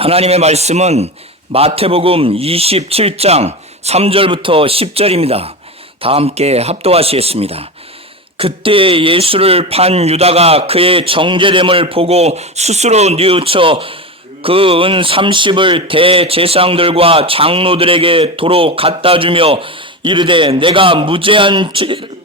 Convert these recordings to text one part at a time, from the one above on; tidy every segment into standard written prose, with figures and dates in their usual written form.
하나님의 말씀은 마태복음 27장 3절부터 10절입니다. 다 함께 합독하시겠습니다. 그때 예수를 판 유다가 그의 정죄됨을 보고 스스로 뉘우쳐 그 은 30을 대제사장들과 장로들에게 도로 갖다 주며 이르되 내가 무죄한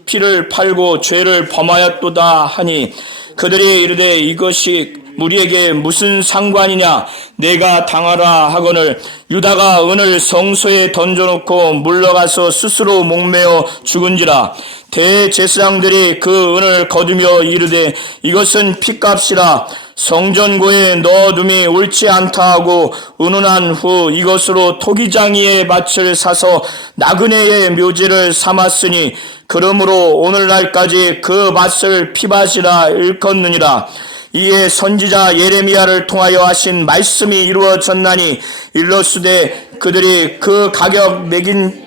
피를 팔고 죄를 범하였도다 하니 그들이 이르되 이것이 우리에게 무슨 상관이냐 내가 당하라 하거늘 유다가 은을 성소에 던져놓고 물러가서 스스로 목매어 죽은지라. 대제사장들이 그 은을 거두며 이르되 이것은 핏값이라 성전고에 넣어둠이 옳지 않다 하고 운운한 후 이것으로 토기장이의 밭을 사서 나그네의 묘지를 삼았으니 그러므로 오늘날까지 그 밭을 피밭이라 일컫느니라. 이에 선지자 예레미야를 통하여 하신 말씀이 이루어졌나니 일러스되 그들이 그 가격 매긴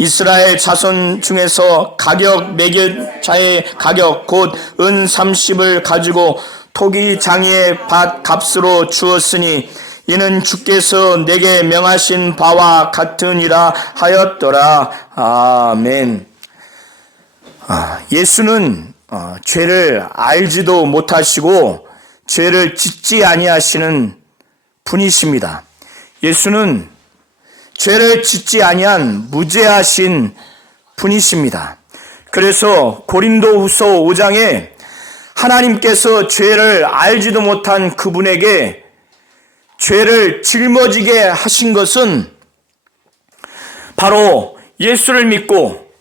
이스라엘 자손 중에서 가격 매긴 자의 가격 곧 은 30을 가지고 토기 장이의 밭 값으로 주었으니 이는 주께서 내게 명하신 바와 같으니라 하였더라. 아멘. 예수는 죄를 알지도 못하시고 죄를 짓지 아니하시는 분이십니다. 예수는 죄를 짓지 아니한 무죄하신 분이십니다. 그래서 고린도후서 5장에 하나님께서 죄를 알지도 못한 그분에게 죄를 짊어지게 하신 것은 바로 예수를 믿고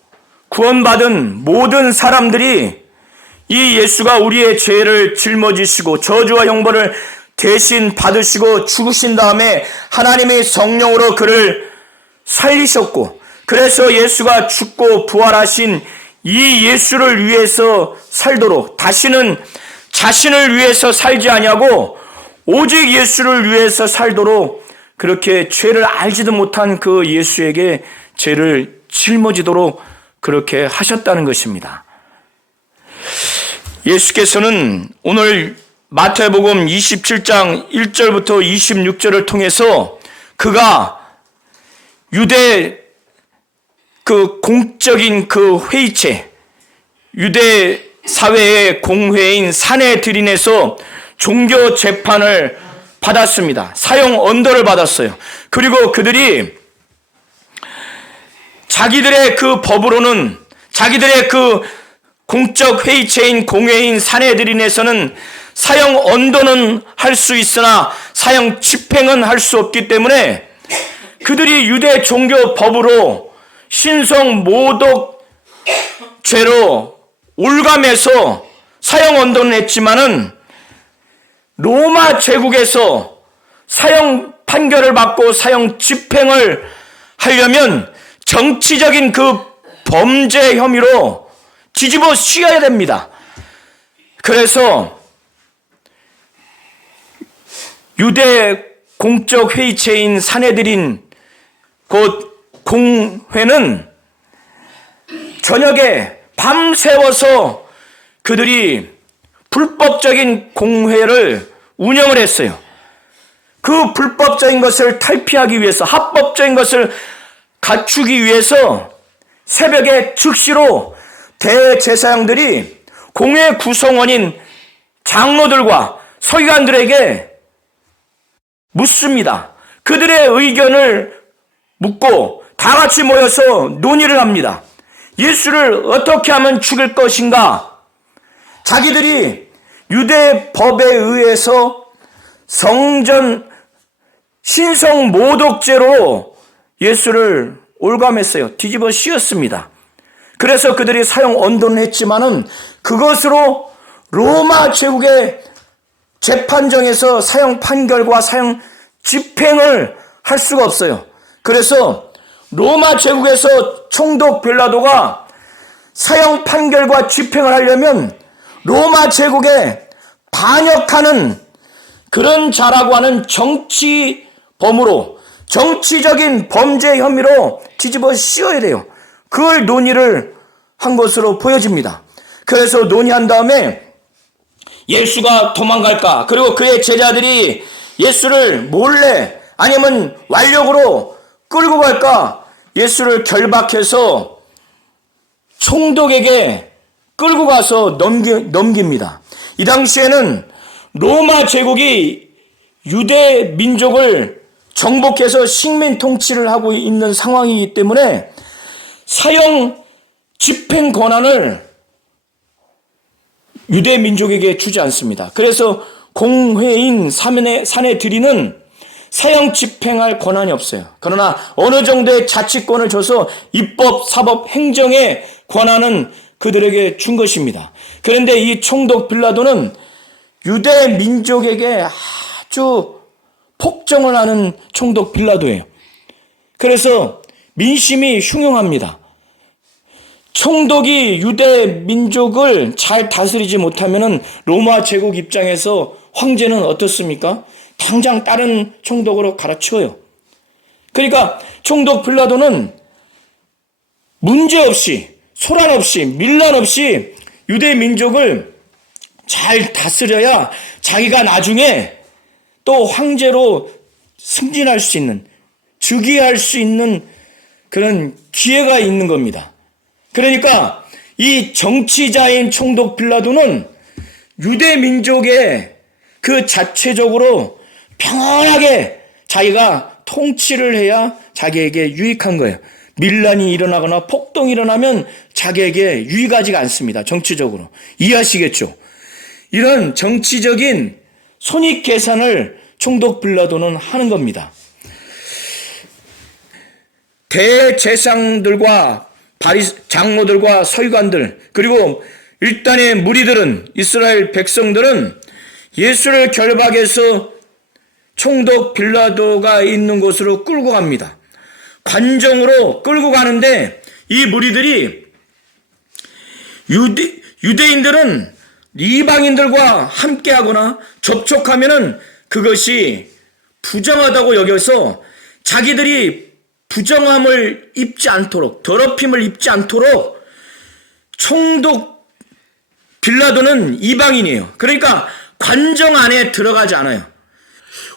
구원받은 모든 사람들이 이 예수가 우리의 죄를 짊어지시고 저주와 형벌을 대신 받으시고 죽으신 다음에 하나님의 성령으로 그를 살리셨고 그래서 예수가 죽고 부활하신 이 예수를 위해서 살도록 다시는 자신을 위해서 살지 아니하고 오직 예수를 위해서 살도록 그렇게 죄를 알지도 못한 그 예수에게 죄를 짊어지도록 그렇게 하셨다는 것입니다. 예수께서는 오늘 마태복음 27장 1절부터 26절을 통해서 그가 유대 그 공적인 그 회의체, 유대 사회의 공회인 산헤드린에서 종교 재판을 받았습니다. 사형 언도를 받았어요. 그리고 그들이 자기들의 그 법으로는 자기들의 그 공적 회의체인 공회인 산헤드린에서는 사형 언도는 할 수 있으나 사형 집행은 할 수 없기 때문에 그들이 유대 종교 법으로 신성 모독 죄로 올감해서 사형 언도는 했지만은 로마 제국에서 사형 판결을 받고 사형 집행을 하려면 정치적인 그 범죄 혐의로 뒤집어 씌워야 됩니다. 그래서 유대 공적 회의체인 산헤드린 곧 공회는 저녁에 밤새워서 그들이 불법적인 공회를 운영을 했어요. 그 불법적인 것을 탈피하기 위해서 합법적인 것을 갖추기 위해서 새벽에 즉시로 대제사장들이 공회 구성원인 장로들과 서기관들에게 묻습니다. 그들의 의견을 묻고 다 같이 모여서 논의를 합니다. 예수를 어떻게 하면 죽일 것인가? 자기들이 유대 법에 의해서 성전 신성 모독죄로 예수를 올감했어요. 뒤집어 씌웠습니다. 그래서 그들이 사형 언도는 했지만은 그것으로 로마 제국의 재판정에서 사형 판결과 사형 집행을 할 수가 없어요. 그래서 로마 제국에서 총독 빌라도가 사형 판결과 집행을 하려면 로마 제국에 반역하는 그런 자라고 하는 정치범으로 정치적인 범죄 혐의로 뒤집어 씌워야 돼요. 그걸 논의를 한 것으로 보여집니다. 그래서 논의한 다음에 예수가 도망갈까? 그리고 그의 제자들이 예수를 몰래 아니면 완력으로 끌고 갈까? 예수를 결박해서 총독에게 끌고 가서 넘깁니다. 이 당시에는 로마 제국이 유대 민족을 정복해서 식민 통치를 하고 있는 상황이기 때문에 사형 집행 권한을 유대 민족에게 주지 않습니다. 그래서 공회인 사내들이는 사형 집행할 권한이 없어요. 그러나 어느 정도의 자치권을 줘서 입법, 사법, 행정의 권한은 그들에게 준 것입니다. 그런데 이 총독 빌라도는 유대 민족에게 아주 폭정을 하는 총독 빌라도예요. 그래서 민심이 흉흉합니다. 총독이 유대 민족을 잘 다스리지 못하면 로마 제국 입장에서 황제는 어떻습니까? 당장 다른 총독으로 갈아치워요. 그러니까 총독 빌라도는 문제없이, 소란 없이, 밀란 없이 유대 민족을 잘 다스려야 자기가 나중에 또 황제로 승진할 수 있는, 즉위할 수 있는 그런 기회가 있는 겁니다. 그러니까 이 정치자인 총독 빌라도는 유대 민족의 그 자체적으로 평안하게 자기가 통치를 해야 자기에게 유익한 거예요. 밀란이 일어나거나 폭동이 일어나면 자기에게 유익하지가 않습니다. 정치적으로. 이해하시겠죠? 이런 정치적인 손익 계산을 총독 빌라도는 하는 겁니다. 대제사장들과 장로들과 서기관들 그리고 일단의 무리들은, 이스라엘 백성들은 예수를 결박해서 총독 빌라도가 있는 곳으로 끌고 갑니다. 관정으로 끌고 가는데 이 무리들이 유대인들은 이방인들과 함께하거나 접촉하면은 그것이 부정하다고 여겨서 자기들이 부정함을 입지 않도록, 더럽힘을 입지 않도록 총독 빌라도는 이방인이에요. 그러니까 관정 안에 들어가지 않아요.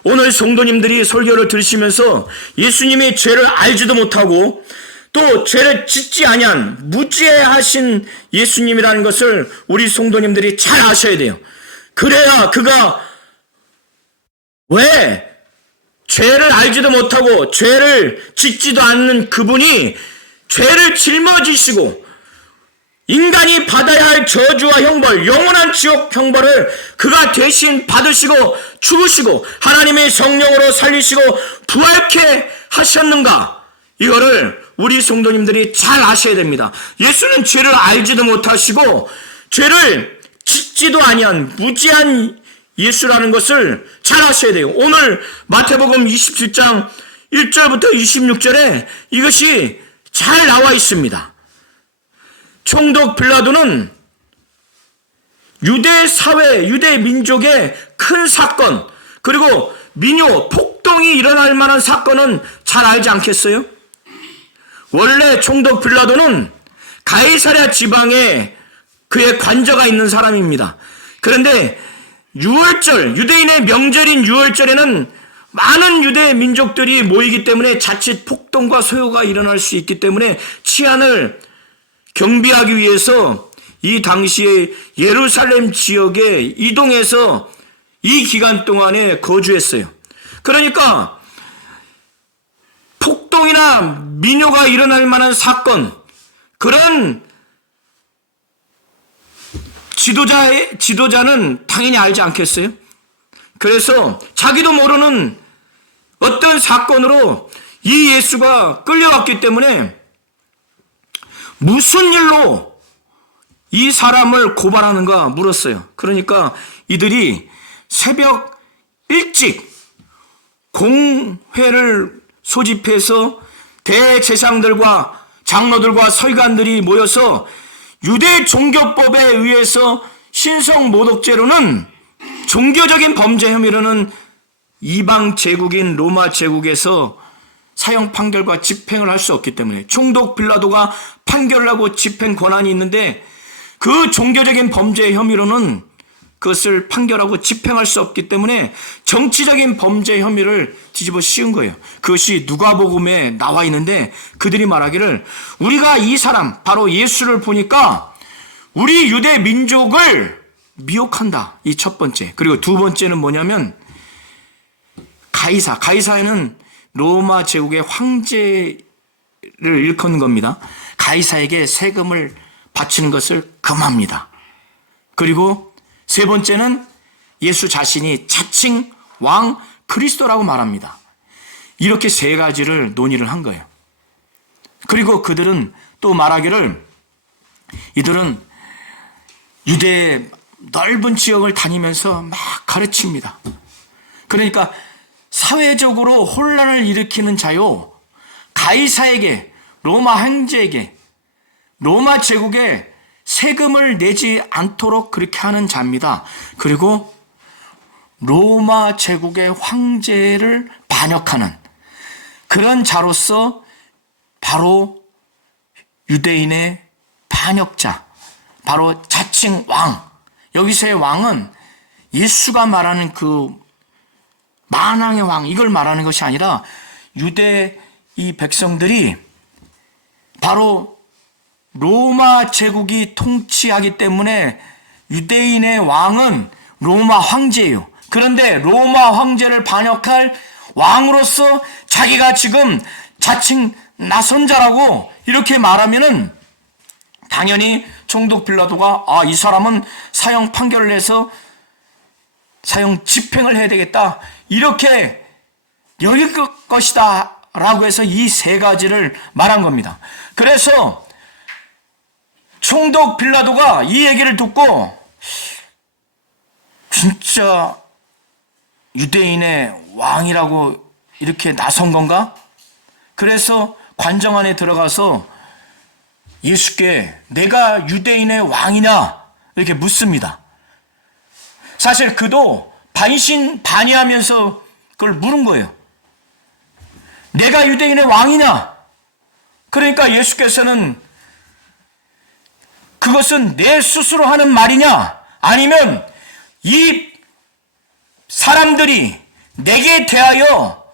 오늘 성도님들이 설교를 들으시면서 예수님이 죄를 알지도 못하고 또 죄를 짓지 아니한 무죄하신 예수님이라는 것을 우리 성도님들이 잘 아셔야 돼요. 그래야 그가 왜 죄를 알지도 못하고 죄를 짓지도 않는 그분이 죄를 짊어지시고 인간이 받아야 할 저주와 형벌, 영원한 지옥 형벌을 그가 대신 받으시고 죽으시고 하나님의 성령으로 살리시고 부활케 하셨는가? 이거를 우리 성도님들이 잘 아셔야 됩니다. 예수는 죄를 알지도 못하시고 죄를 짓지도 아니한 무지한 예수라는 것을 잘 아셔야 돼요. 오늘 마태복음 27장 1절부터 26절에 이것이 잘 나와 있습니다. 총독 빌라도는 유대 사회, 유대 민족의 큰 사건, 그리고 민요, 폭동이 일어날 만한 사건은 잘 알지 않겠어요? 원래 총독 빌라도는 가이사랴 지방에 그의 관저가 있는 사람입니다. 그런데 유월절, 유대인의 명절인 유월절에는 많은 유대 민족들이 모이기 때문에 자칫 폭동과 소요가 일어날 수 있기 때문에 치안을 경비하기 위해서 이 당시에 예루살렘 지역에 이동해서 이 기간 동안에 거주했어요. 그러니까 폭동이나 민요가 일어날 만한 사건, 그런 지도자는 당연히 알지 않겠어요? 그래서 자기도 모르는 어떤 사건으로 이 예수가 끌려왔기 때문에 무슨 일로 이 사람을 고발하는가 물었어요. 그러니까 이들이 새벽 일찍 공회를 소집해서 대제사장들과 장로들과 서기관들이 모여서 유대 종교법에 의해서 신성모독죄로는 종교적인 범죄 혐의로는 이방 제국인 로마 제국에서 사형 판결과 집행을 할 수 없기 때문에 총독 빌라도가 판결을 하고 집행 권한이 있는데 그 종교적인 범죄 혐의로는 그것을 판결하고 집행할 수 없기 때문에 정치적인 범죄 혐의를 뒤집어 씌운 거예요. 그것이 누가복음에 나와 있는데 그들이 말하기를 우리가 이 사람 바로 예수를 보니까 우리 유대 민족을 미혹한다. 이 첫 번째. 그리고 두 번째는 뭐냐면 가이사에는 로마 제국의 황제를 일컫는 겁니다. 가이사에게 세금을 바치는 것을 금합니다. 그리고 세 번째는 예수 자신이 자칭 왕 그리스도라고 말합니다. 이렇게 세 가지를 논의를 한 거예요. 그리고 그들은 또 말하기를 이들은 유대의 넓은 지역을 다니면서 막 가르칩니다. 그러니까 사회적으로 혼란을 일으키는 자요, 가이사에게, 로마 황제에게, 로마 제국에 세금을 내지 않도록 그렇게 하는 자입니다. 그리고 로마 제국의 황제를 반역하는 그런 자로서 바로 유대인의 반역자, 바로 자칭 왕. 여기서의 왕은 예수가 말하는 그 만왕의 왕, 이걸 말하는 것이 아니라 유대 이 백성들이 바로 로마 제국이 통치하기 때문에 유대인의 왕은 로마 황제예요. 그런데 로마 황제를 반역할 왕으로서 자기가 지금 자칭 나선 자라고 이렇게 말하면은 당연히 총독 빌라도가 이 사람은 사형 판결을 해서 사형 집행을 해야 되겠다, 이렇게 여길 것이다 라고 해서 이 세 가지를 말한 겁니다. 그래서 총독 빌라도가 이 얘기를 듣고 진짜 유대인의 왕이라고 이렇게 나선 건가? 그래서 관정 안에 들어가서 예수께 내가 유대인의 왕이냐 이렇게 묻습니다. 사실 그도 반신반의하면서 그걸 물은 거예요. 내가 유대인의 왕이냐? 그러니까 예수께서는 그것은 내 스스로 하는 말이냐? 아니면 이 사람들이 내게 대하여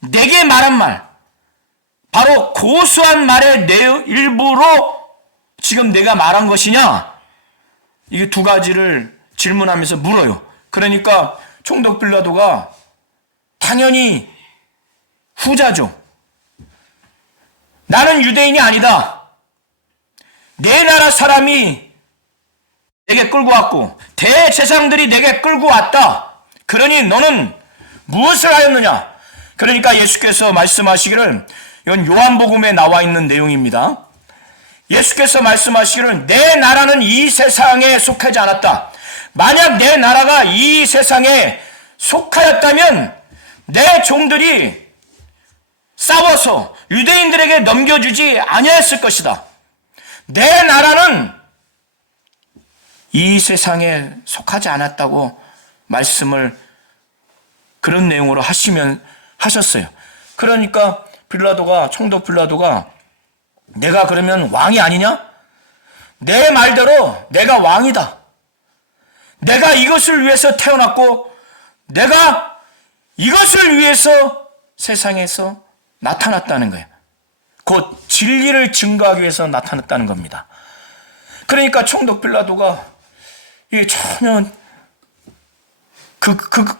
내게 말한 말, 바로 고수한 말의 일부로 지금 내가 말한 것이냐? 이게 두 가지를 질문하면서 물어요. 그러니까 총독 빌라도가 당연히 후자죠. 나는 유대인이 아니다. 내 나라 사람이 내게 끌고 왔고 대제사장들이 내게 끌고 왔다. 그러니 너는 무엇을 하였느냐? 그러니까 예수께서 말씀하시기를, 이건 요한복음에 나와 있는 내용입니다. 예수께서 말씀하시기를 내 나라는 이 세상에 속하지 않았다. 만약 내 나라가 이 세상에 속하였다면 내 종들이 싸워서 유대인들에게 넘겨주지 아니했을 것이다. 내 나라는 이 세상에 속하지 않았다고 말씀을 그런 내용으로 하셨어요. 그러니까 총독 빌라도가 내가 그러면 왕이 아니냐? 내 말대로 내가 왕이다. 내가 이것을 위해서 태어났고 내가 이것을 위해서 세상에서 나타났다는 거예요. 곧 진리를 증거하기 위해서 나타났다는 겁니다. 그러니까 총독 빌라도가 이게 전혀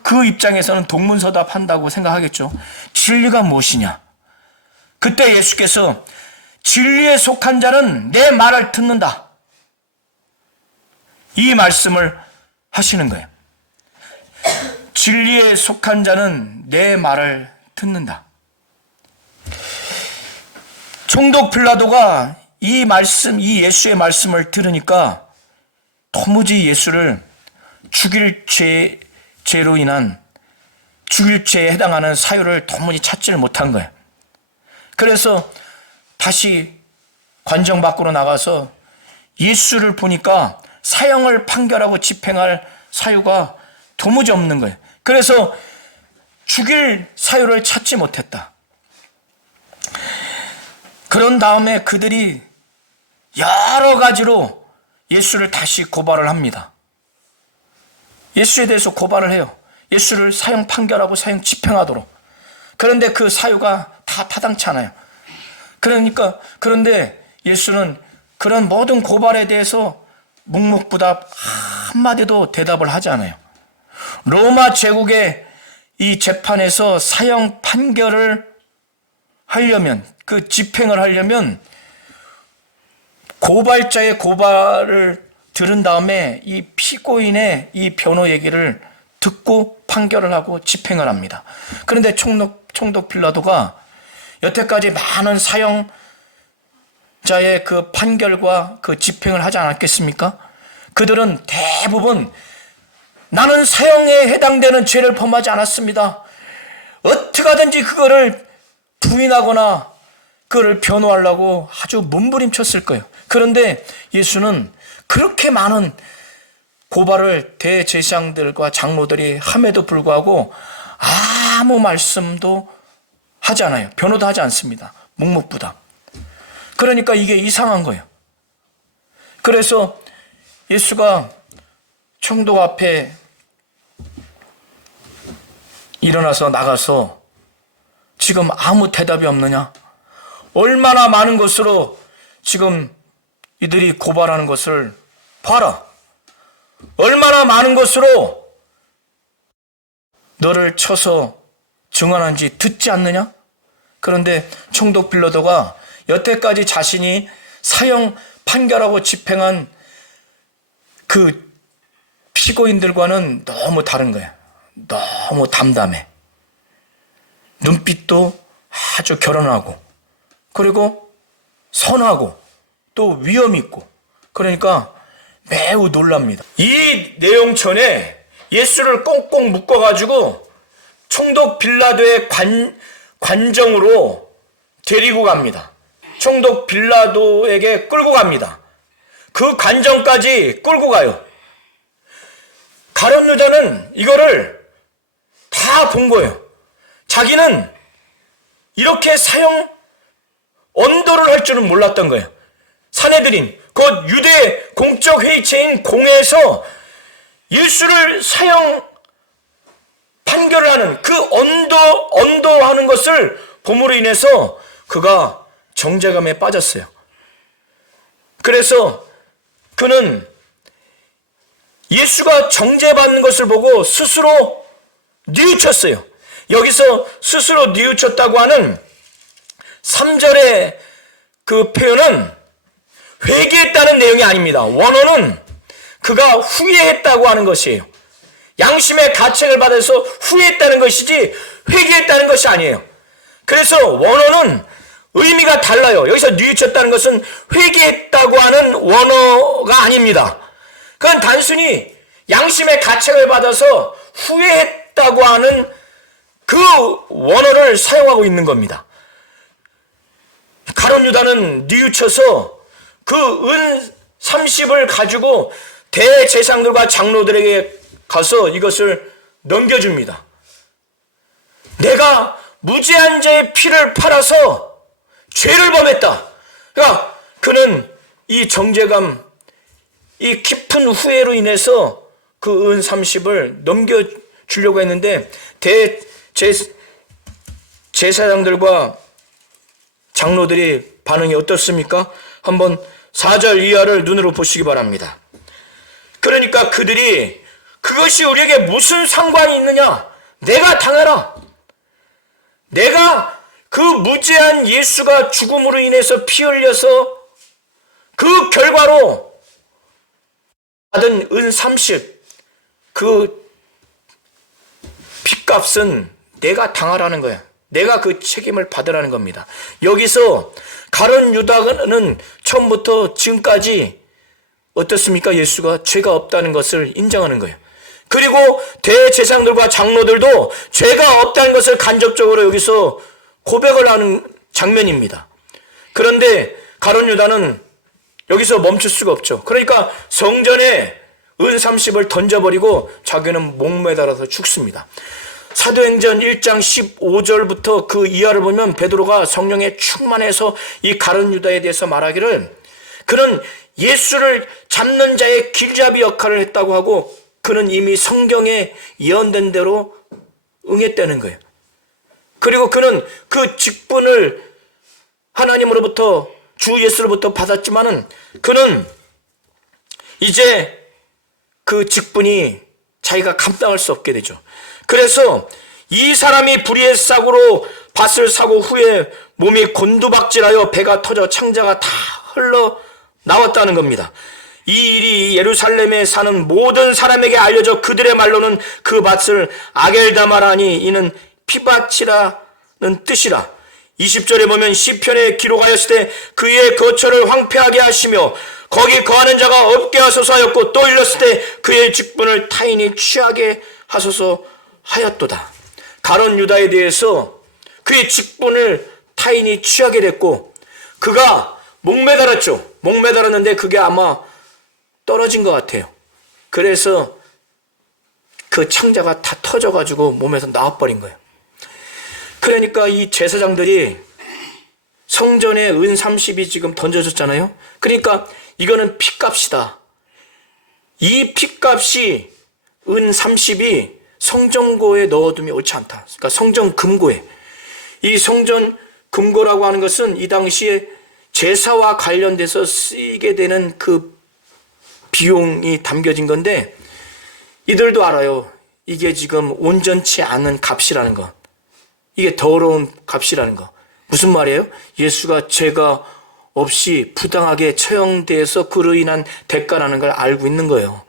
그 입장에서는 동문서답한다고 생각하겠죠. 진리가 무엇이냐? 그때 예수께서 진리에 속한 자는 내 말을 듣는다, 이 말씀을 하시는 거예요. 진리에 속한 자는 내 말을 듣는다. 총독 빌라도가 이 예수의 말씀을 들으니까 도무지 예수를 죽일 죄로 인한 죽일 죄에 해당하는 사유를 도무지 찾지를 못한 거예요. 그래서 다시 관정 밖으로 나가서 예수를 보니까 사형을 판결하고 집행할 사유가 도무지 없는 거예요. 그래서 죽일 사유를 찾지 못했다. 그런 다음에 그들이 여러 가지로 예수를 다시 고발을 합니다. 예수에 대해서 고발을 해요. 예수를 사형 판결하고 사형 집행하도록. 그런데 그 사유가 다 타당치 않아요. 그런데 예수는 그런 모든 고발에 대해서 묵묵부답 한마디도 대답을 하지 않아요. 로마 제국의 이 재판에서 사형 판결을 하려면, 그 집행을 하려면 고발자의 고발을 들은 다음에 이 피고인의 이 변호 얘기를 듣고 판결을 하고 집행을 합니다. 그런데 총독 빌라도가 여태까지 많은 사형자의 그 판결과 그 집행을 하지 않았겠습니까? 그들은 대부분 나는 사형에 해당되는 죄를 범하지 않았습니다. 어떻게 하든지 그거를 부인하거나 그거를 변호하려고 아주 몸부림쳤을 거예요. 그런데 예수는 그렇게 많은 고발을 대제사장들과 장로들이 함에도 불구하고 아무 말씀도 하지 않아요. 변호도 하지 않습니다. 묵묵부답. 그러니까 이게 이상한 거예요. 그래서 예수가 총독 앞에 일어나서 나가서 지금 아무 대답이 없느냐? 얼마나 많은 것으로 지금 이들이 고발하는 것을 봐라. 얼마나 많은 것으로 너를 쳐서 증언한지 듣지 않느냐? 그런데 총독 빌라도가 여태까지 자신이 사형 판결하고 집행한 그 피고인들과는 너무 다른 거야. 너무 담담해. 눈빛도 아주 결연하고, 그리고 선하고, 또 위험 있고. 그러니까 매우 놀랍니다. 이 내용전에 예수를 꽁꽁 묶어가지고 총독 빌라도의 관정으로 데리고 갑니다. 총독 빌라도에게 끌고 갑니다. 그 관정까지 끌고 가요. 가룟 유다는 이거를 다 본 거예요. 자기는 이렇게 사형 언도를 할 줄은 몰랐던 거예요. 산헤드린, 곧 유대 공적 회의체인 공회에서 예수를 사형 판결을 하는 그 언도하는 것을 봄으로 인해서 그가 정죄감에 빠졌어요. 그래서 그는 예수가 정죄받는 것을 보고 스스로 뉘우쳤어요. 여기서 스스로 뉘우쳤다고 하는 3절의 그 표현은 회개했다는 내용이 아닙니다. 원어는 그가 후회했다고 하는 것이에요. 양심의 가책을 받아서 후회했다는 것이지 회개했다는 것이 아니에요. 그래서 원어는 의미가 달라요. 여기서 뉘우쳤다는 것은 회개했다고 하는 원어가 아닙니다. 그건 단순히 양심의 가책을 받아서 후회했다고 하는 그 원어를 사용하고 있는 겁니다. 가룟 유다는 뉘우쳐서 그 은 30을 가지고 대제사장들과 장로들에게 가서 이것을 넘겨줍니다. 내가 무죄한 자의 피를 팔아서 죄를 범했다. 그러니까 그는 이 정죄감, 이 깊은 후회로 인해서 그 은 30을 넘겨주려고 했는데 제사장들과 장로들이 반응이 어떻습니까? 한번 4절 이하를 눈으로 보시기 바랍니다. 그러니까 그들이 그것이 우리에게 무슨 상관이 있느냐? 내가 당해라. 내가 그 무죄한 예수가 죽음으로 인해서 피 흘려서 그 결과로 받은 은 30, 그 핏값은 내가 당하라는 거야. 내가 그 책임을 받으라는 겁니다. 여기서 가룟 유다는 처음부터 지금까지 어떻습니까? 예수가 죄가 없다는 것을 인정하는 거예요. 그리고 대제사장들과 장로들도 죄가 없다는 것을 간접적으로 여기서 고백을 하는 장면입니다. 그런데 가룟 유다는 여기서 멈출 수가 없죠. 그러니까 성전에 은 30을 던져버리고 자기는 목매달아서 죽습니다. 사도행전 1장 15절부터 그 이하를 보면 베드로가 성령에 충만해서 이 가룟 유다에 대해서 말하기를 그는 예수를 잡는 자의 길잡이 역할을 했다고 하고 그는 이미 성경에 예언된 대로 응했다는 거예요. 그리고 그는 그 직분을 하나님으로부터 주 예수로부터 받았지만은 그는 이제 그 직분이 자기가 감당할 수 없게 되죠. 그래서 이 사람이 불의의 싹으로 밭을 사고 후에 몸이 곤두박질하여 배가 터져 창자가 다 흘러 나왔다는 겁니다. 이 일이 예루살렘에 사는 모든 사람에게 알려져 그들의 말로는 그 밭을 아겔다마라니 이는 피밭이라는 뜻이라. 20절에 보면 시편에 기록하였을 때 그의 거처를 황폐하게 하시며 거기 거하는 자가 없게 하소서 하였고 또 일렀을 때 그의 직분을 타인이 취하게 하소서 하였도다. 가론 유다에 대해서 그의 직분을 타인이 취하게 됐고 그가 목매달았죠. 목매달았는데 그게 아마 떨어진 것 같아요. 그래서 그 창자가 다 터져가지고 몸에서 나와버린 거예요. 그러니까 이 제사장들이 성전에 은 30이 지금 던져졌잖아요. 그러니까 이거는 핏값이다. 이 핏값이 은 30이 성전고에 넣어두면 옳지 않다. 그러니까 성전 금고에. 이 성전 금고라고 하는 것은 이 당시에 제사와 관련돼서 쓰이게 되는 그 비용이 담겨진 건데 이들도 알아요. 이게 지금 온전치 않은 값이라는 거. 이게 더러운 값이라는 거. 무슨 말이에요? 예수가 죄가 없이 부당하게 처형돼서 그로 인한 대가라는 걸 알고 있는 거예요.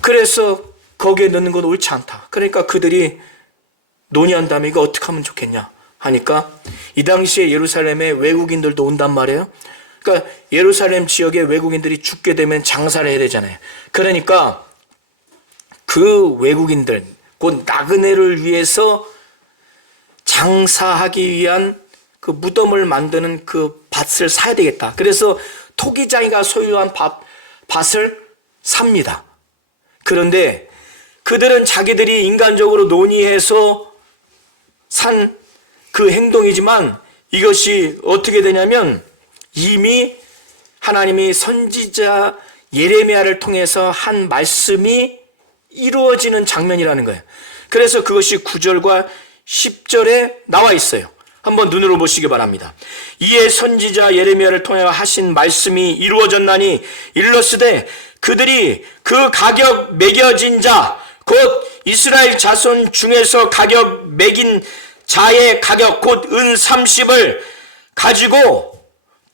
그래서 거기에 넣는 건 옳지 않다. 그러니까 그들이 논의한 다음에 이거 어떻게 하면 좋겠냐 하니까 이 당시에 예루살렘에 외국인들도 온단 말이에요. 그러니까 예루살렘 지역에 외국인들이 죽게 되면 장사를 해야 되잖아요. 그러니까 그 외국인들, 곧 나그네를 위해서 장사하기 위한 그 무덤을 만드는 그 밭을 사야 되겠다. 그래서 토기장이가 소유한 밭을 삽니다. 그런데 그들은 자기들이 인간적으로 논의해서 산 그 행동이지만 이것이 어떻게 되냐면 이미 하나님이 선지자 예레미야를 통해서 한 말씀이 이루어지는 장면이라는 거예요. 그래서 그것이 9절과 10절에 나와 있어요. 한번 눈으로 보시기 바랍니다. 이에 선지자 예레미야를 통해 하신 말씀이 이루어졌나니 일러스되 그들이 그 가격 매겨진 자 곧 이스라엘 자손 중에서 가격 매긴 자의 가격 곧 은 30을 가지고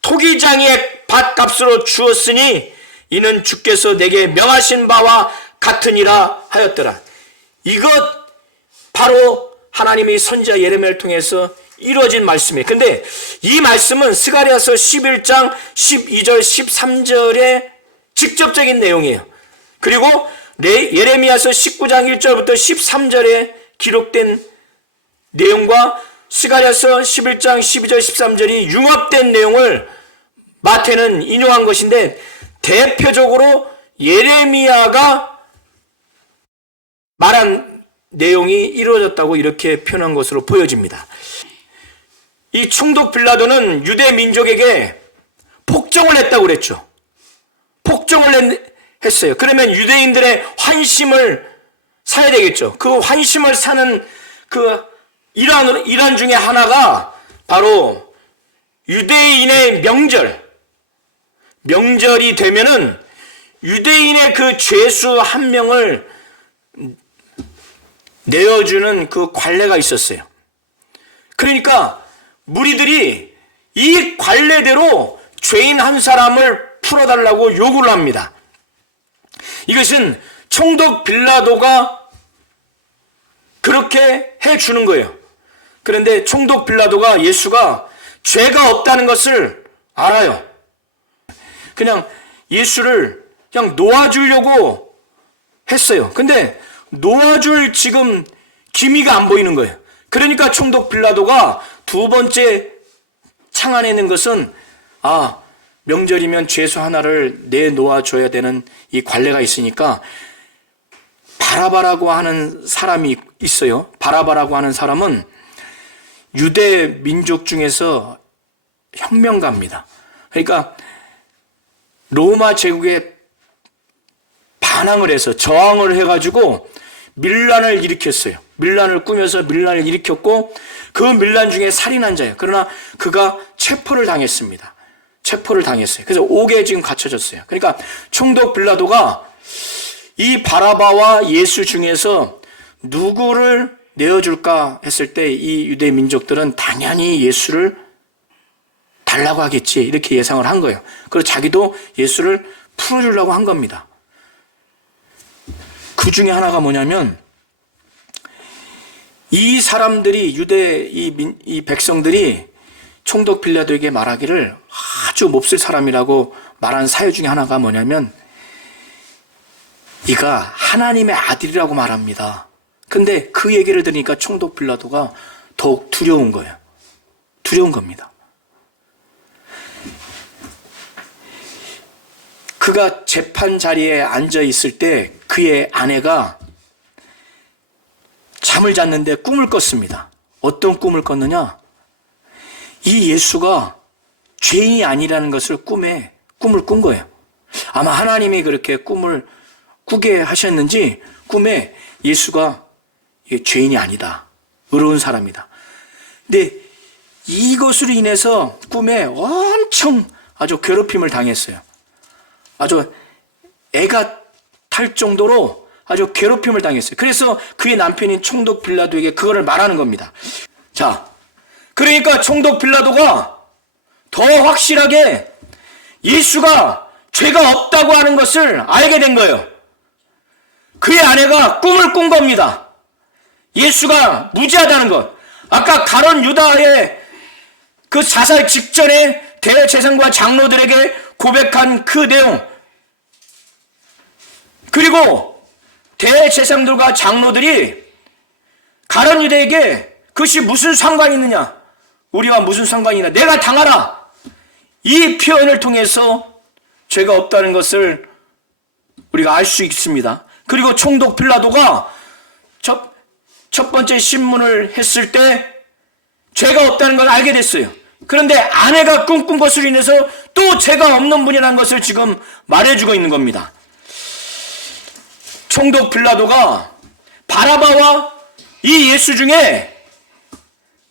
토기장의 밭값으로 주었으니 이는 주께서 내게 명하신 바와 같으니라 하였더라. 이것 바로 하나님이 선지자 예레미야를 통해서 이루어진 말씀이에요. 근데 이 말씀은 스가랴서 11장 12절 13절의 직접적인 내용이에요. 그리고 예레미야서 19장 1절부터 13절에 기록된 내용과 스가랴서 11장 12절 13절이 융합된 내용을 마태는 인용한 것인데 대표적으로 예레미야가 말한 내용이 이루어졌다고 이렇게 표현한 것으로 보여집니다. 이 총독 빌라도는 유대 민족에게 폭정을 했다고 그랬죠. 폭정을 했어요. 그러면 유대인들의 환심을 사야 되겠죠. 그 환심을 사는 그 일환 중에 하나가 바로 유대인의 명절이 되면은 유대인의 그 죄수 한 명을 내어주는 그 관례가 있었어요. 그러니까 무리들이 이 관례대로 죄인 한 사람을 풀어달라고 요구를 합니다. 이것은 총독 빌라도가 그렇게 해주는 거예요. 그런데 총독 빌라도가 예수가 죄가 없다는 것을 알아요. 그냥 예수를 그냥 놓아주려고 했어요. 근데 놓아줄 지금 기미가 안 보이는 거예요. 그러니까 총독 빌라도가 두 번째 창안해낸 것은 명절이면 죄수 하나를 내놓아줘야 되는 이 관례가 있으니까 바라바라고 하는 사람이 있어요. 바라바라고 하는 사람은 유대 민족 중에서 혁명가입니다. 그러니까 로마 제국의 반항을 해서 저항을 해가지고 밀란을 일으켰어요. 밀란을 꾸며서 밀란을 일으켰고 그 밀란 중에 살인한 자예요. 그러나 그가 체포를 당했습니다. 체포를 당했어요. 그래서 옥에 지금 갇혀졌어요. 그러니까 총독 빌라도가 이 바라바와 예수 중에서 누구를 내어줄까 했을 때 이 유대 민족들은 당연히 예수를 달라고 하겠지 이렇게 예상을 한 거예요. 그리고 자기도 예수를 풀어주려고 한 겁니다. 그 중에 하나가 뭐냐면 이 사람들이 유대 이 백성들이 총독 빌라도에게 말하기를 아주 몹쓸 사람이라고 말한 사유 중에 하나가 뭐냐면 이가 하나님의 아들이라고 말합니다. 근데 그 얘기를 들으니까 총독 빌라도가 더욱 두려운 거예요. 두려운 겁니다. 그가 재판 자리에 앉아 있을 때 그의 아내가 잠을 잤는데 꿈을 꿨습니다. 어떤 꿈을 꿨느냐? 이 예수가 죄인이 아니라는 것을 꿈을 꾼 거예요. 아마 하나님이 그렇게 꿈을 꾸게 하셨는지 꿈에 예수가 죄인이 아니다. 의로운 사람이다. 근데 이것으로 인해서 꿈에 엄청 아주 괴롭힘을 당했어요. 아주 애가 탈 정도로 아주 괴롭힘을 당했어요. 그래서 그의 남편인 총독 빌라도에게 그거를 말하는 겁니다. 자, 그러니까 총독 빌라도가 더 확실하게 예수가 죄가 없다고 하는 것을 알게 된 거예요. 그의 아내가 꿈을 꾼 겁니다. 예수가 무죄하다는 것. 아까 가룟 유다의 그 자살 직전에 대제사장과 장로들에게 고백한 그 내용. 그리고 대제사장들과 장로들이 가룟 유다에게 그것이 무슨 상관이 있느냐? 우리와 무슨 상관이 있냐? 내가 당하라. 이 표현을 통해서 죄가 없다는 것을 우리가 알 수 있습니다. 그리고 총독 빌라도가 첫 번째 신문을 했을 때 죄가 없다는 걸 알게 됐어요. 그런데 아내가 꿈꾼 것으로 인해서 또 죄가 없는 분이라는 것을 지금 말해주고 있는 겁니다. 총독 빌라도가 바라바와 이 예수 중에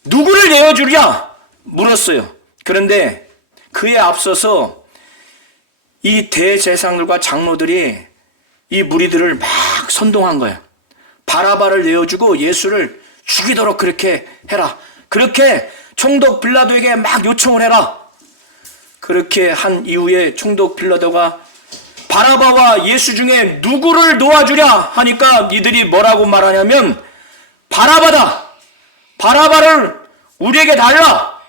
누구를 내어주랴 물었어요. 그런데 그에 앞서서 이 대제사장들과 장로들이 이 무리들을 막 선동한 거예요. 바라바를 내어주고 예수를 죽이도록 그렇게 해라. 그렇게 총독 빌라도에게 막 요청을 해라. 그렇게 한 이후에 총독 빌라도가 바라바와 예수 중에 누구를 놓아주랴 하니까 이들이 뭐라고 말하냐면 바라바다. 바라바를 우리에게 달라.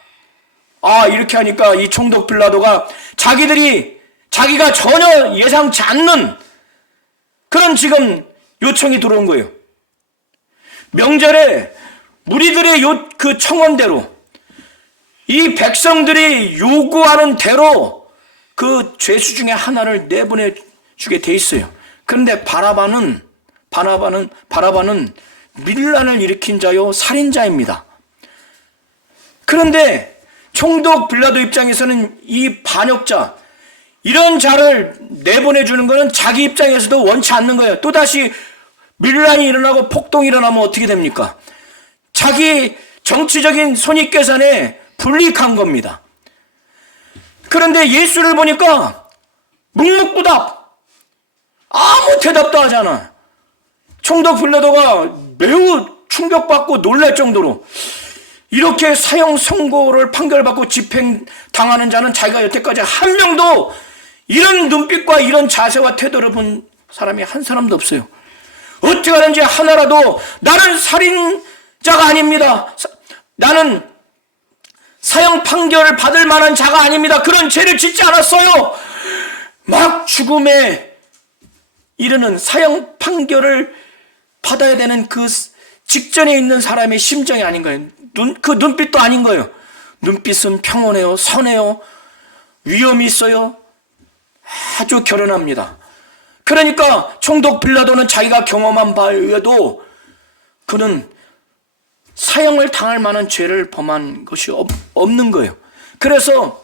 이렇게 하니까 이 총독 빌라도가 자기가 전혀 예상치 않는 그런 지금 요청이 들어온 거예요. 명절에 무리들의 그 청원대로 이 백성들이 요구하는 대로 그 죄수 중에 하나를 내보내주게 돼 있어요. 그런데 바라바는 밀란을 일으킨 자요 살인자입니다. 그런데 총독 빌라도 입장에서는 이 반역자 이런 자를 내보내주는 것은 자기 입장에서도 원치 않는 거예요. 또다시 밀란이 일어나고 폭동이 일어나면 어떻게 됩니까? 자기 정치적인 손익계산에 불이익한 겁니다. 그런데 예수를 보니까 묵묵부답 아무 대답도 하잖아. 총독 빌라도가 매우 충격받고 놀랄 정도로 이렇게 사형 선고를 판결받고 집행당하는 자는 자기가 여태까지 한 명도 이런 눈빛과 이런 자세와 태도를 본 사람이 한 사람도 없어요. 어떻게 하는지 하나라도 나는 살인자가 아닙니다. 나는 사형 판결을 받을 만한 자가 아닙니다. 그런 죄를 짓지 않았어요. 막 죽음에 이르는 사형 판결을 받아야 되는 그 직전에 있는 사람의 심정이 아닌 거예요. 그 눈빛도 아닌 거예요. 눈빛은 평온해요. 선해요. 위험이 있어요. 아주 결연합니다. 그러니까 총독 빌라도는 자기가 경험한 바에 의해도 그는 사형을 당할 만한 죄를 범한 것이 없는 거예요. 그래서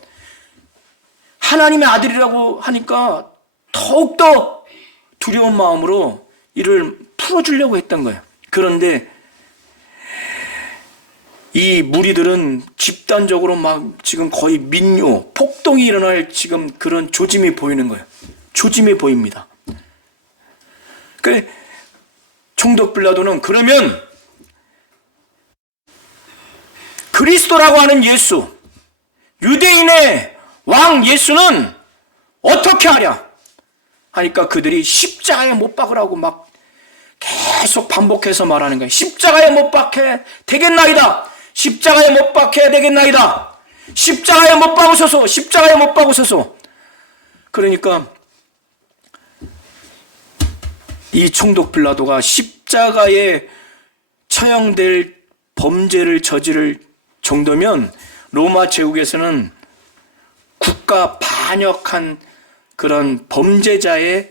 하나님의 아들이라고 하니까 더욱더 두려운 마음으로 이를 풀어주려고 했던 거예요. 그런데 이 무리들은 집단적으로 막 지금 거의 민요, 폭동이 일어날 지금 그런 조짐이 보이는 거예요. 조짐이 보입니다. 그 총독 빌라도는 그러면 그리스도라고 하는 예수, 유대인의 왕 예수는 어떻게 하랴? 하니까 그들이 십자가에 못 박으라고 막 계속 반복해서 말하는 거예요. 십자가에 못 박해 되겠나이다. 십자가에 못 박해야 되겠나이다. 십자가에 못 박으소서. 십자가에 못 박으소서. 그러니까 이 총독 빌라도가 십자가에 처형될 범죄를 저지를 정도면 로마 제국에서는 국가 반역한 그런 범죄자에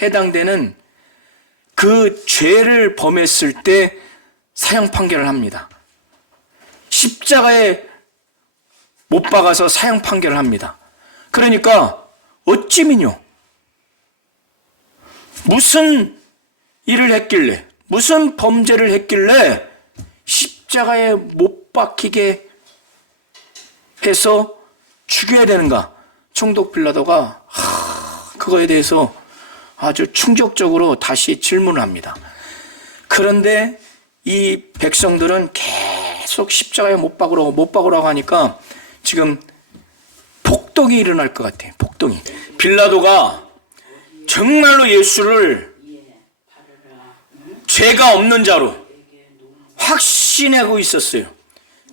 해당되는 그 죄를 범했을 때 사형 판결을 합니다. 십자가에 못 박아서 사형 판결을 합니다. 그러니까 어찌미뇨? 무슨 일을 했길래, 무슨 범죄를 했길래 십자가에 못 박히게 해서 죽여야 되는가? 총독 빌라도가 그거에 대해서 아주 충격적으로 다시 질문을 합니다. 그런데 이 백성들은 계속 십자가에 못 박으라고 하니까 지금 폭동이 일어날 것 같아요. 폭동이. 빌라도가 정말로 예수를 죄가 없는 자로 확신하고 있었어요.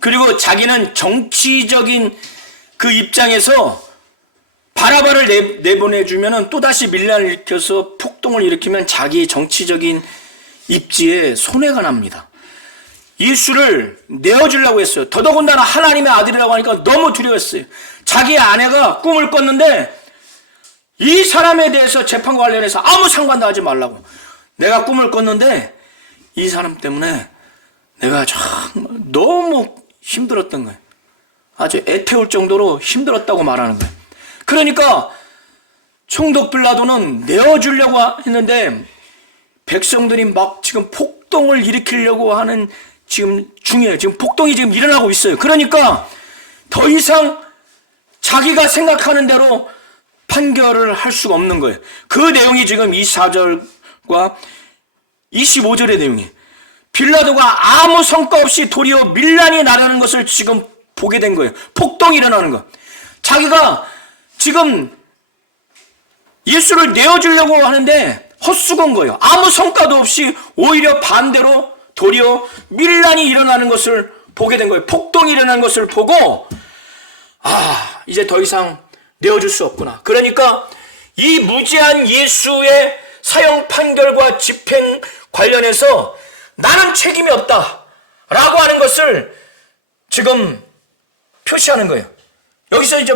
그리고 자기는 정치적인 그 입장에서 바라바를 내보내주면 또다시 밀란을 일으켜서 폭동을 일으키면 자기 정치적인 입지에 손해가 납니다. 예수를 내어주려고 했어요. 더더군다나 하나님의 아들이라고 하니까 너무 두려웠어요. 자기 아내가 꿈을 꿨는데 이 사람에 대해서 재판과 관련해서 아무 상관도 하지 말라고. 내가 꿈을 꿨는데 이 사람 때문에 내가 정말 너무 힘들었던 거예요. 아주 애태울 정도로 힘들었다고 말하는 거예요. 그러니까 총독 빌라도는 내어주려고 했는데 백성들이 막 지금 폭동을 일으키려고 하는 지금 중이에요. 지금 폭동이 지금 일어나고 있어요. 그러니까 더 이상 자기가 생각하는 대로 판결을 할 수가 없는 거예요. 그 내용이 지금 24절과 25절의 내용이에요. 빌라도가 아무 성과 없이 도리어 밀란이 나라는 것을 지금 보게 된 거예요. 폭동이 일어나는 거. 자기가 지금 예수를 내어주려고 하는데 헛수고인 거예요. 아무 성과도 없이 오히려 반대로 도리어 밀란이 일어나는 것을 보게 된 거예요. 폭동이 일어나는 것을 보고 이제 더 이상 내어줄 수 없구나. 그러니까 이 무지한 예수의 사형 판결과 집행 관련해서 나는 책임이 없다 라고 하는 것을 지금 표시하는 거예요. 여기서 이제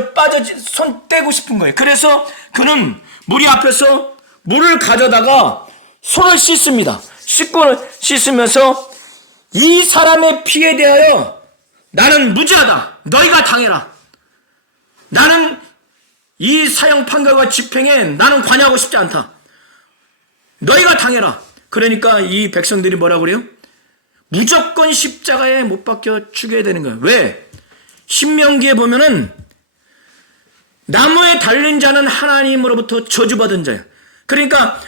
손 떼고 싶은 거예요. 그래서 그는 무리 앞에서 물을 가져다가 손을 씻습니다. 씻으면서 이 사람의 피에 대하여 나는 무죄하다. 너희가 당해라. 나는 이 사형 판결과 집행에 나는 관여하고 싶지 않다. 너희가 당해라. 그러니까 이 백성들이 뭐라고 그래요? 무조건 십자가에 못 박혀 죽여야 되는 거예요. 왜? 신명기에 보면은 나무에 달린 자는 하나님으로부터 저주받은 자예요. 그러니까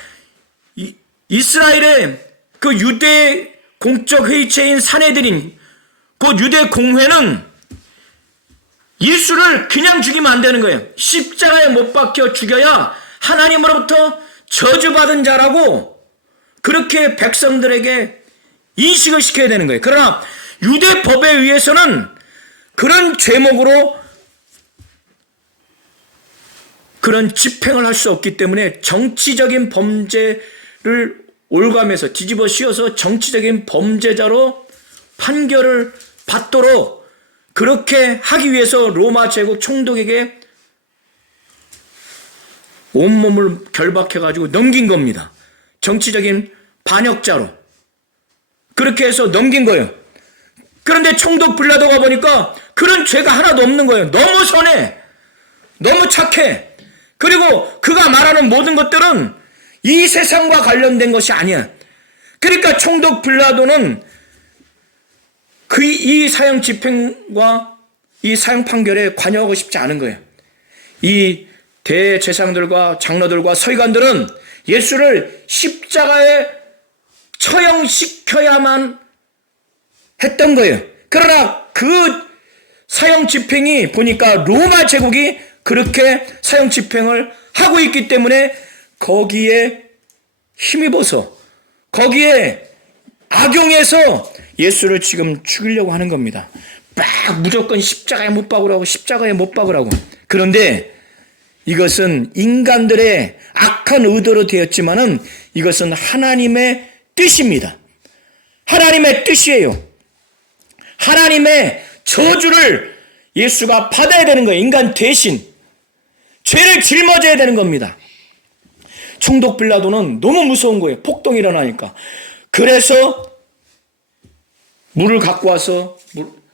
이스라엘의 그 유대 공적 회의체인 사내들인 그 유대 공회는 예수를 그냥 죽이면 안 되는 거예요. 십자가에 못 박혀 죽여야 하나님으로부터 저주받은 자라고 그렇게 백성들에게 인식을 시켜야 되는 거예요. 그러나 유대 법에 의해서는 그런 죄목으로 그런 집행을 할 수 없기 때문에 정치적인 범죄를 올감해서 뒤집어 씌워서 정치적인 범죄자로 판결을 받도록 그렇게 하기 위해서 로마 제국 총독에게 온몸을 결박해가지고 넘긴 겁니다. 정치적인 반역자로. 그렇게 해서 넘긴 거예요. 그런데 총독 빌라도가 보니까 그런 죄가 하나도 없는 거예요. 너무 선해. 너무 착해. 그리고 그가 말하는 모든 것들은 이 세상과 관련된 것이 아니야. 그러니까 총독 빌라도는 이 사형 집행과 이 사형 판결에 관여하고 싶지 않은 거예요. 이 대제사장들과 장로들과 서기관들은 예수를 십자가에 처형시켜야만 했던 거예요. 그러나 그 사형 집행이 보니까 로마 제국이 그렇게 사형 집행을 하고 있기 때문에 거기에 힘입어서 거기에 악용해서 예수를 지금 죽이려고 하는 겁니다. 막 무조건 십자가에 못 박으라고, 십자가에 못 박으라고. 그런데 이것은 인간들의 악한 의도로 되었지만은 이것은 하나님의 뜻입니다. 하나님의 뜻이에요. 하나님의 저주를 예수가 받아야 되는 거예요. 인간 대신 죄를 짊어져야 되는 겁니다. 총독 빌라도는 너무 무서운 거예요. 폭동이 일어나니까. 그래서 물을 갖고 와서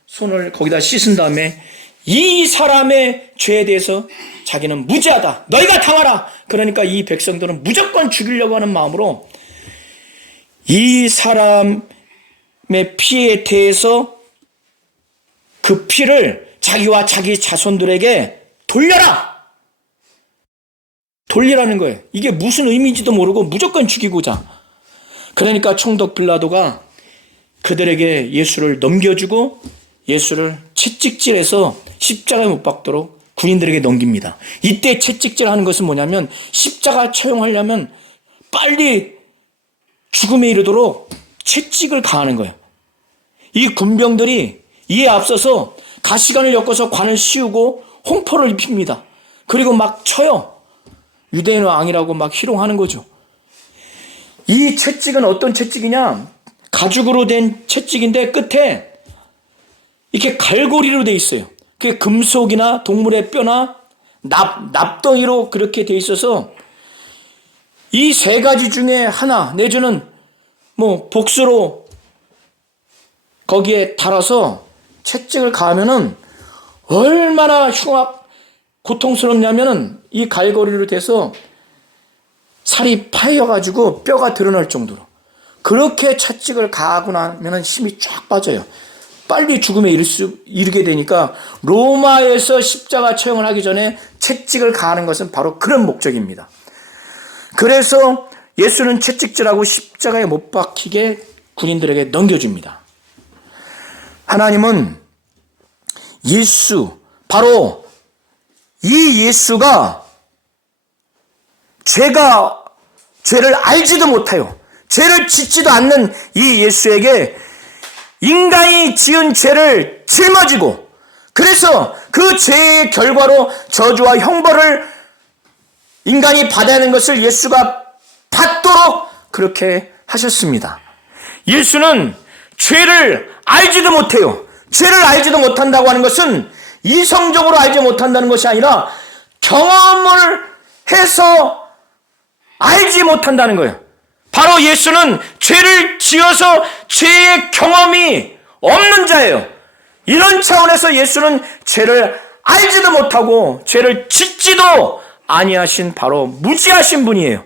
손을 거기다 씻은 다음에 이 사람의 죄에 대해서 자기는 무죄하다. 너희가 당하라. 그러니까 이 백성들은 무조건 죽이려고 하는 마음으로 이 사람의 피에 대해서 그 피를 자기와 자기 자손들에게 돌리라는 거예요. 이게 무슨 의미인지도 모르고 무조건 죽이고자. 그러니까 총독 빌라도가 그들에게 예수를 넘겨주고 예수를 채찍질해서 십자가에 못 박도록 군인들에게 넘깁니다. 이때 채찍질하는 것은 뭐냐면 십자가 처형하려면 빨리 죽음에 이르도록 채찍을 가하는 거예요. 이 군병들이 이에 앞서서 가시관을 엮어서 관을 씌우고 홍포를 입힙니다. 그리고 막 쳐요. 유대인 왕이라고 막 희롱하는 거죠. 이 채찍은 어떤 채찍이냐? 가죽으로 된 채찍인데 끝에 이렇게 갈고리로 돼 있어요. 그게 금속이나 동물의 뼈나 납덩이로 그렇게 돼 있어서 이 세 가지 중에 하나 내지는 복수로 거기에 달아서 채찍을 가하면은 얼마나 고통스럽냐면은 이 갈고리로 돼서 살이 파여가지고 뼈가 드러날 정도로 그렇게 채찍을 가하고 나면은 힘이 쫙 빠져요. 빨리 죽음에 이르게 되니까 로마에서 십자가 처형을 하기 전에 채찍을 가하는 것은 바로 그런 목적입니다. 그래서 예수는 채찍질하고 십자가에 못 박히게 군인들에게 넘겨줍니다. 하나님은 바로 이 예수가 죄를 알지도 못해요. 죄를 짓지도 않는 이 예수에게 인간이 지은 죄를 짊어지고 그래서 그 죄의 결과로 저주와 형벌을 인간이 받아야 하는 것을 예수가 받도록 그렇게 하셨습니다. 예수는 죄를 알지도 못해요. 죄를 알지도 못한다고 하는 것은 이성적으로 알지 못한다는 것이 아니라 경험을 해서 알지 못한다는 거예요. 바로 예수는 죄를 지어서 죄의 경험이 없는 자예요. 이런 차원에서 예수는 죄를 알지도 못하고 죄를 짓지도 아니하신 바로 무지하신 분이에요.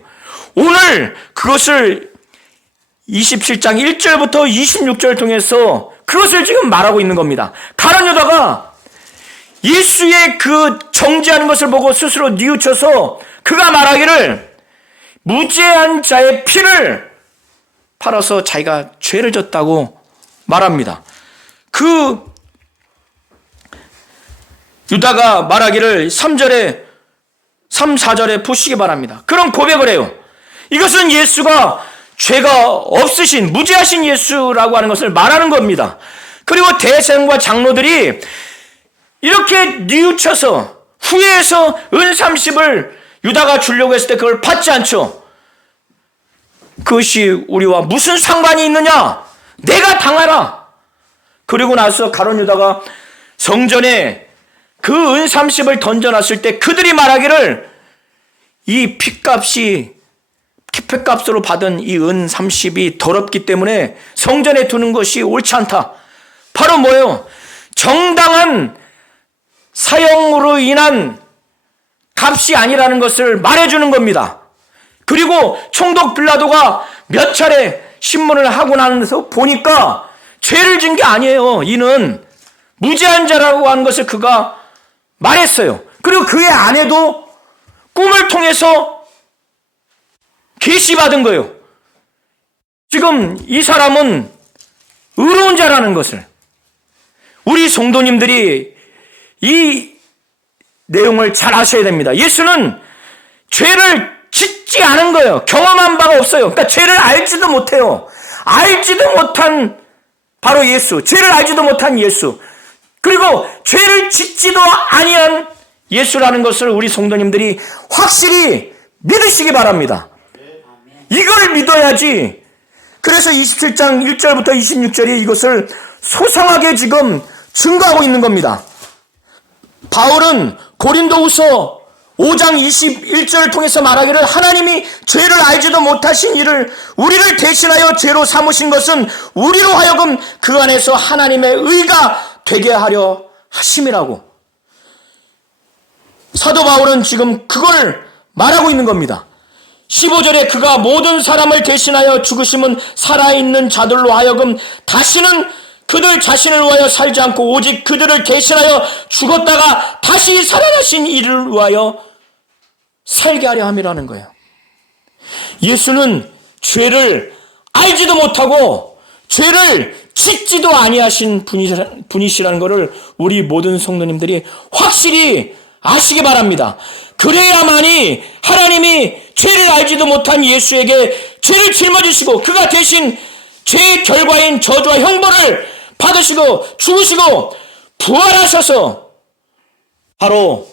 오늘 그것을 27장 1절부터 26절 통해서 그것을 지금 말하고 있는 겁니다. 가룟 유다가 예수의 그 정죄하는 것을 보고 스스로 뉘우쳐서 그가 말하기를 무죄한 자의 피를 팔아서 자기가 죄를 졌다고 말합니다. 그 유다가 말하기를 3, 4절에 보시기 바랍니다. 그런 고백을 해요. 이것은 예수가 죄가 없으신 무죄하신 예수라고 하는 것을 말하는 겁니다. 그리고 대제사장과 장로들이 이렇게 뉘우쳐서 후회해서 은 30을 유다가 주려고 했을 때 그걸 받지 않죠. 그것이 우리와 무슨 상관이 있느냐? 내가 당하라. 그리고 나서 가룟 유다가 성전에 그 은 30을 던져놨을 때 그들이 말하기를 이 피값으로 받은 이 은 30이 더럽기 때문에 성전에 두는 것이 옳지 않다. 바로 뭐예요? 정당한 사형으로 인한 값이 아니라는 것을 말해주는 겁니다. 그리고 총독 빌라도가 몇 차례 신문을 하고 나서 보니까 죄를 진 게 아니에요. 이는 무죄한 자라고 하는 것을 그가 말했어요. 그리고 그의 아내도 꿈을 통해서 계시받은 거예요. 지금 이 사람은 의로운 자라는 것을. 우리 성도님들이 이 내용을 잘 아셔야 됩니다. 예수는 죄를 짓지 않은 거예요. 경험한 바가 없어요. 그러니까 죄를 알지도 못해요. 알지도 못한 바로 예수. 죄를 알지도 못한 예수. 그리고 죄를 짓지도 아니한 예수라는 것을 우리 성도님들이 확실히 믿으시기 바랍니다. 이걸 믿어야지. 그래서 27장 1절부터 26절이 이것을 소상하게 지금 증거하고 있는 겁니다. 바울은 고린도후서 5장 21절을 통해서 말하기를 하나님이 죄를 알지도 못하신 이를 우리를 대신하여 죄로 삼으신 것은 우리로 하여금 그 안에서 하나님의 의가 되게 하려 하심이라고. 사도 바울은 지금 그걸 말하고 있는 겁니다. 15절에 그가 모든 사람을 대신하여 죽으심은 살아있는 자들로 하여금 다시는 그들 자신을 위하여 살지 않고 오직 그들을 대신하여 죽었다가 다시 살아나신 이를 위하여 살게 하려 함이라는 거예요. 예수는 죄를 알지도 못하고 죄를 짓지도 아니하신 분이시라는 것을 우리 모든 성도님들이 확실히 아시기 바랍니다. 그래야만이 하나님이 죄를 알지도 못한 예수에게 죄를 짊어지시고 그가 대신 죄의 결과인 저주와 형벌을 받으시고 죽으시고 부활하셔서 바로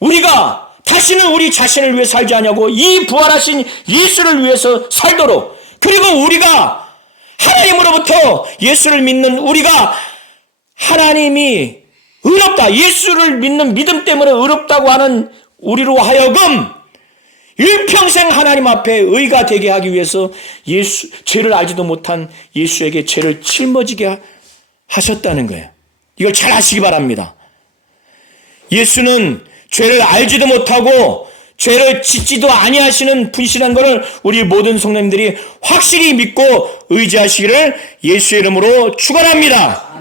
우리가 다시는 우리 자신을 위해 살지 않냐고 이 부활하신 예수를 위해서 살도록, 그리고 우리가 하나님으로부터 예수를 믿는 우리가 하나님이 의롭다, 예수를 믿는 믿음 때문에 의롭다고 하는 우리로 하여금 일평생 하나님 앞에 의가 되게 하기 위해서 죄를 알지도 못한 예수에게 죄를 짊어지게 하셨다는 거예요. 이걸 잘 아시기 바랍니다. 예수는 죄를 알지도 못하고 죄를 짓지도 아니하시는 분이시라는 것을 우리 모든 성도님들이 확실히 믿고 의지하시기를 예수의 이름으로 축원합니다.